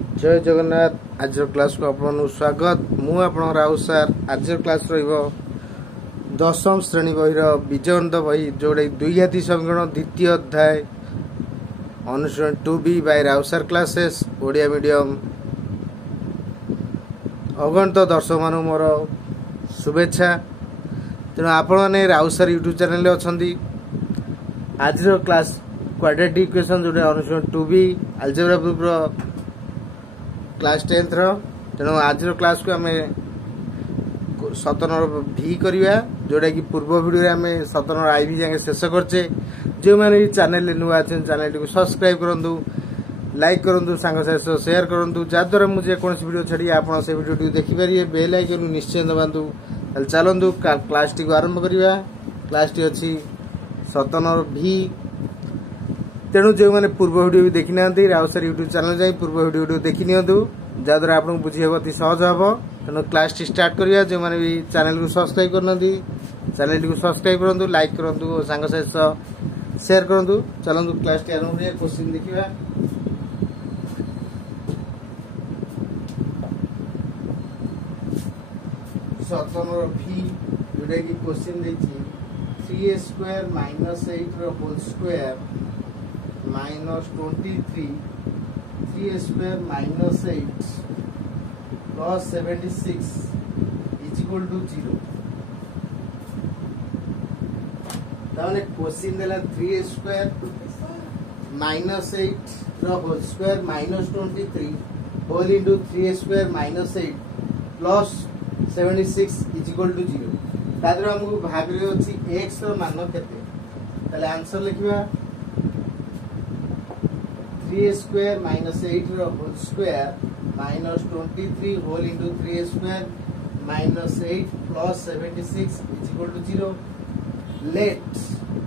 जय जगन्नाथ। आज क्लास को आपन स्वागत। मु आपन राउ सर। आज क्लास रहिबो दशम श्रेणी बहिर विजयवंत बही जोड़े द्विघाती समीकरण द्वितीय अध्याय अनुसरण 2B बाय राउ सर क्लासेस ओडिया मीडियम। अगणित दर्शक मानु मोर शुभेच्छा। तेणु आपण माने राउ सर यूट्यूब चैनल अच्छी। आज क्लास क्वाड्रेटिक इक्वेशन जोड़े अनुसरण 2B algebra book class 10th तेणु आज क्लास को आम 17 भी करवा जोटा कि पूर्व वीडियो आम 17 आईवी जाए शेष करचे। जो मैंने चैनल नुआ अच्छे चैनल टी सब्सक्राइब करूँ, लाइक करूँ, सांग सहित शेयर करूँ जहाद्वारा मुझे कौन वीडियो छाड़ी आप से वीडियो टी देखिपारे। बेल आइकन निश्चय दबातु। चलतु क्लास टी आरंभ करवा। क्लास टी अच्छी 17 भी। तेणु जो मैंने पूर्व वीडियो भी देखी ना राउ सर यूट्यूब चैनल जाए पूर्व वीडियो देखी नि जहाद्वारा आपको बुझे अति सहज हम। तेणु क्लास टी स्टार्ट करवा। जो मैंने भी चैनल को सब्सक्राइब करना चैनल को सब्सक्राइब करूँ, लाइक करूँ, सांग सहित शेयर करूँ। चलतु क्लास टी आरंभ करिया। क्वेश्चन देखिए 17 भी जोटा कि क्वेश्चन देखिए 3a square minus 8 whole square minus 23 3a square minus 8 plus 76 is equal to 0। ताने क्वेश्चन देला 3a square minus 8 whole square minus 23 whole into 3a square minus 8 plus 76 is equal to 0। तादर हमको भाग रे अछि x रो मान केते। ताले आंसर लिखिबा 3a स्क्वायर माइनस 8 रो whole square minus 23 whole into 3a square minus 8 plus 76 is equal to 0। Let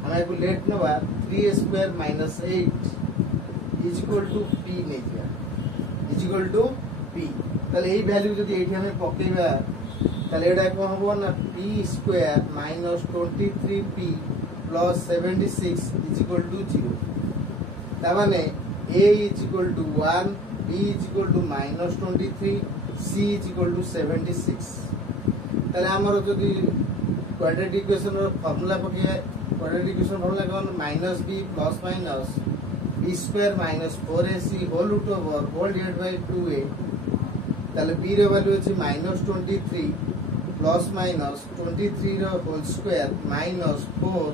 हमें को लेट नवा 3a square minus 8 is equal to p नै दिया इज इक्वल टू p। ताले एई वैल्यू जदी एठी हमें पकेबा ताले एडा को हबो ना p square minus 23p plus 76 is equal to 0। ता माने a is equal to 1, b is equal to minus 23, c is equal to 76। ताले हमर जदी क्वाड्रेटिक इक्वेशन रो फार्मूला पके क्वाड्रेटिक इक्वेशन फार्मूला कोन minus b plus minus b square minus 4ac whole root over whole divide by 2a। ताले b रो value अछि minus 23 plus minus 23 रो होल स्क्वायर माइनस 4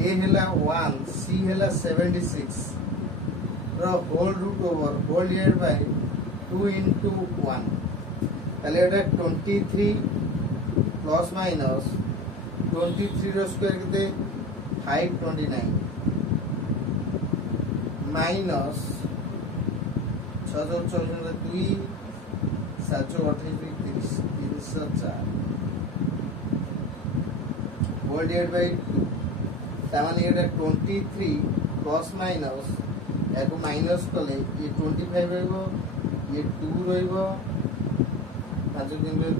a हैला 1 c हैला 76 रो whole root over whole divide by 2 into 1। ताले एटा 23 plus minus 23 रो square केते 529 minus 624 2 728 304 whole divide by 2। तामाने Etah 23 plus minus याको माइनस कले ये 25 रहइबो, ये 2 रहइबो, 5 दिन रे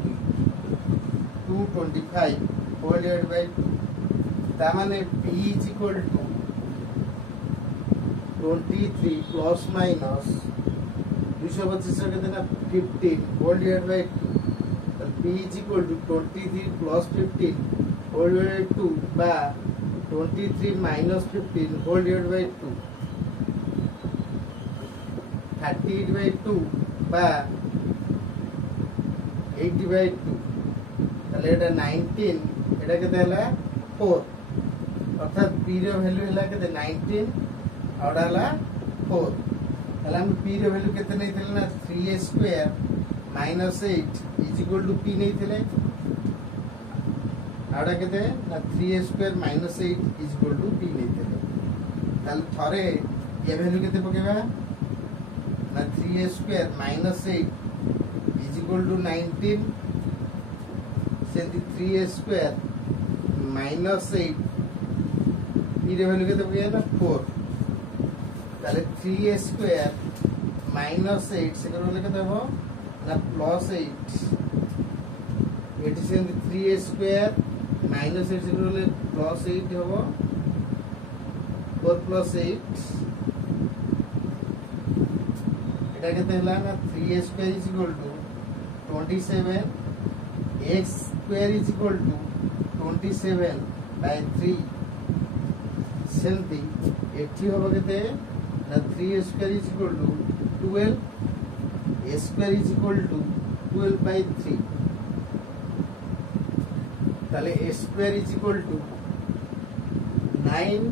225 होल डिवाइड बाय 2। तामाने p is equal to 23 plus minus 225 केते ना 15 होल डिवाइड बाय 2। तो p is equal to 23 plus 15 whole divide by 2 बा 23 minus 15 whole divide by 2 30 by 2 बा 80 by 2। ताले एटा 19 एटा केते हला 4 अर्थात p रो वैल्यू हला केते 19 और हला 4। ताले हम p रो वैल्यू केते नै थिले ना 3a square minus 8 is equal to p नै थिले आडा केते ना 3a square minus 8 is equal to p नै थिले। ताले थरे ये वैल्यू केते पकेबा ना 3a square minus 8 is equal to 19 से 3a स्क्वायर माइनस 8 p रे वैल्यू केते पकेबा ना 4। ताले 3a स्क्वायर माइनस 8 से करो केते हो ना प्लस 8 एटी से 3a स्क्वायर माइनस 8 से करो प्लस 8 हो 4 प्लस 8 এটা কেতে হলা না 3a square is equal to 27 x square is equal to 27 by 3 সেমতি এটি হবে কেতে না 3a square is equal to 12 a square is equal to 12 by 3 তাহলে a square is equal to 9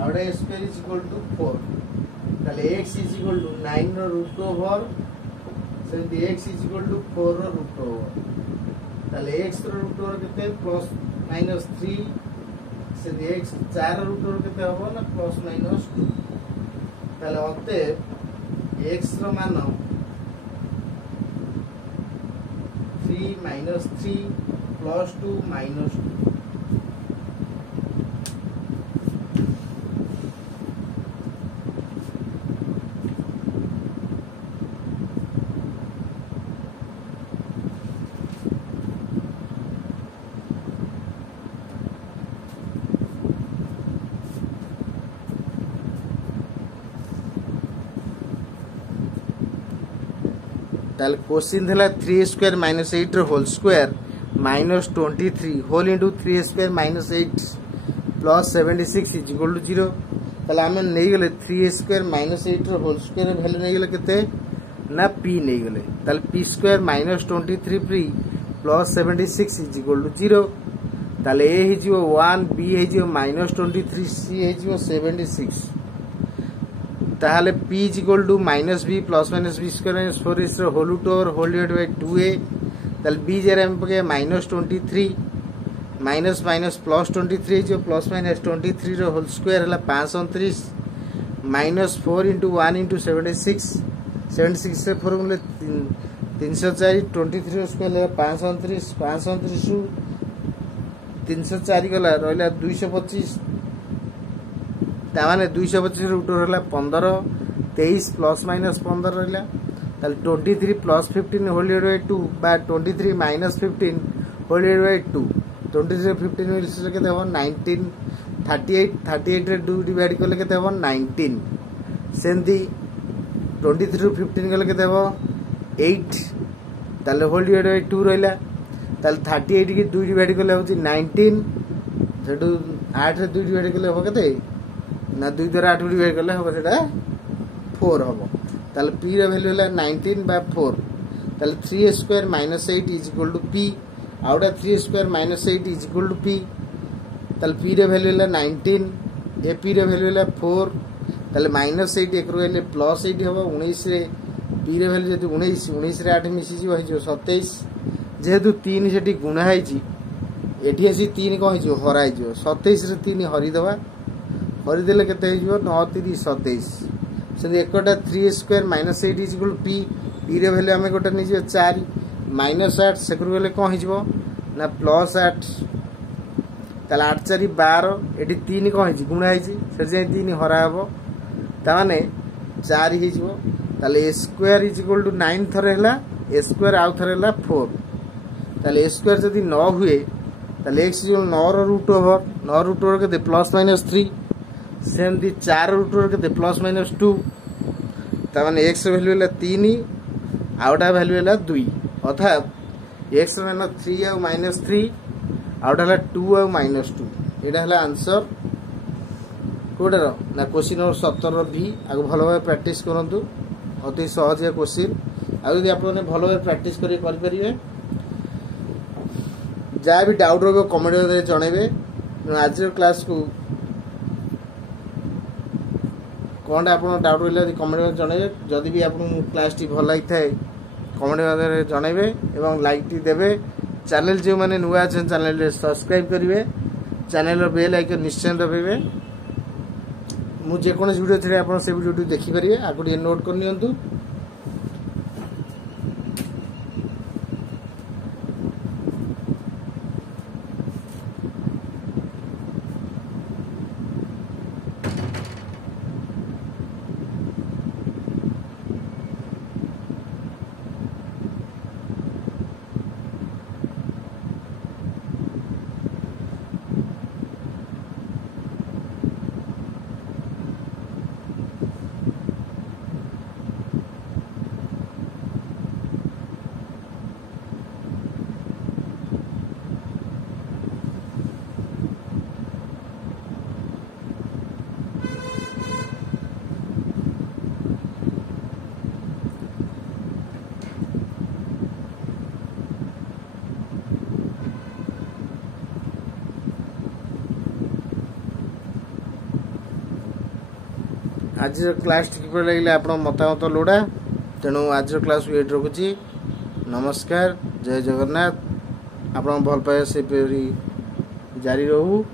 और a square is equal to 4 তাহলে x is equal to 9 ର root over সেমতি x is equal to 4 ର root over তাহলে x ର root over কেতে plus minus 3 সেমতি x 4 ର root over কেতে হবে না plus minus 2 তাহলে অতএব x ର মান 3 minus 3 plus 2 minus 2 ताल क्वेश्चन थला 3 स्क्वायर माइनस 8 रो whole square minus 23 whole into 3 square minus 8 plus 76 is equal to 0 ताल हम नै गेले 3 स्क्वायर माइनस 8 रो होल स्क्वायर वैल्यू नै गेले केते ना p नै गेले ताल p square minus 23 p plus 76 is equal to 0 ताल a हि जिवो 1 b हि जिवो माइनस 23 c हि जिवो 76 ताहले p is equal to minus b plus minus b square minus 4 is the whole root over whole divided by 2a ताहले b जरा हम पके minus 23 minus minus plus 23 जो plus minus 23 रो whole square हला 529 minus 4 into 1 into 76 76 से 4 गुणे 304 23 रो square हला 529 529 सु 304 गला रहला 225 तामाने 225 रूट रहला 15 23 प्लस माइनस 15 रहला ताल 23 प्लस 15 होल डिवाइडेड बाय 2 बा 23 माइनस 15 होल डिवाइडेड बाय 2 23 15 मिलस केते हो 19 38 38 रे 2 डिवाइड करले केते हो 19 सेंदी 23 रो 15 गले केते हो 8 ताले होल डिवाइडेड बाय 2 रहला ताल 38 के 2 डिवाइड करले होची 19 जेडू 8 रे 2 डिवाइड करले हो केते ना 2 द्वारा 8 डिवाइड करले हो सेटा 4 हो ताले p रे वैल्यू हला 19 by 4 ताले 3 square minus 8 is equal to p outta 3 square minus 8 is equal to p ताले p रे वैल्यू हला 19 a p रे वैल्यू हला 4 ताले minus 8 एक रोले plus 8 हो 19 रे p रे वैल्यू जति 19 19 रे 8 मिसी जी हो 27 जेहेतु 3 सेठी गुणा है जी एठी आसी 3 को हो हराई जो 27 रे 3 हरि दवा हरि देले केते हो 9 3 27 से एकटा 3 square minus 8 is equal p p रे वैल्यू हमें गोटा नि 4 माइनस 8 सेकरु गेले कोन हिजबो ना प्लस 8 ताले 8 4 12 एठी 3 कोन हिजि गुणा हिजि से जे 3 हरा हबो ता माने 4 हिजबो ताले a square is equal to 9 थरे हला a स्क्वायर आउ थरे हला 4 ताले a स्क्वायर जदी 9 हुए ताले x इज 9 रो रूट ओवर के प्लस माइनस 3 सेमती 4 रूट ओवर के प्लस माइनस 2 ता माने x वैल्यू हला 3 आउटा वैल्यू हला 2 अर्थात x मान 3 और माइनस 3 आउटा हला 2 और माइनस 2 एटा हला आंसर कोडर ना क्वेश्चन नंबर 17 रो बी आगो भलो भाबे प्रैक्टिस करंतु अति सहज है क्वेश्चन आ यदि आप ने भलो भाबे प्रैक्टिस करि परिबे जा भी डाउट रो कमेंट रे जणेबे आज क्लास को कौन आप डाउट रही कमेंट में जनइबे जदि भी आपको क्लास टी भल लगी थाए कमेंट में जनइबे एवं लाइक टी देबे चैनल जो माने नुआ अछन चैनल रे सब्सक्राइब करिवे चैनल रो बेल आइकन निश्चय दबाइबे मु जे कोन वीडियो थरे आप से वीडियो देखि परिबे आगु नोट कर नियंतु आज क्लास किपर लगे आप मतामत लोड़ा तेणु आज क्लास ये रखुची। नमस्कार, जय जगन्नाथ। आप भल पाए से जारी रहू।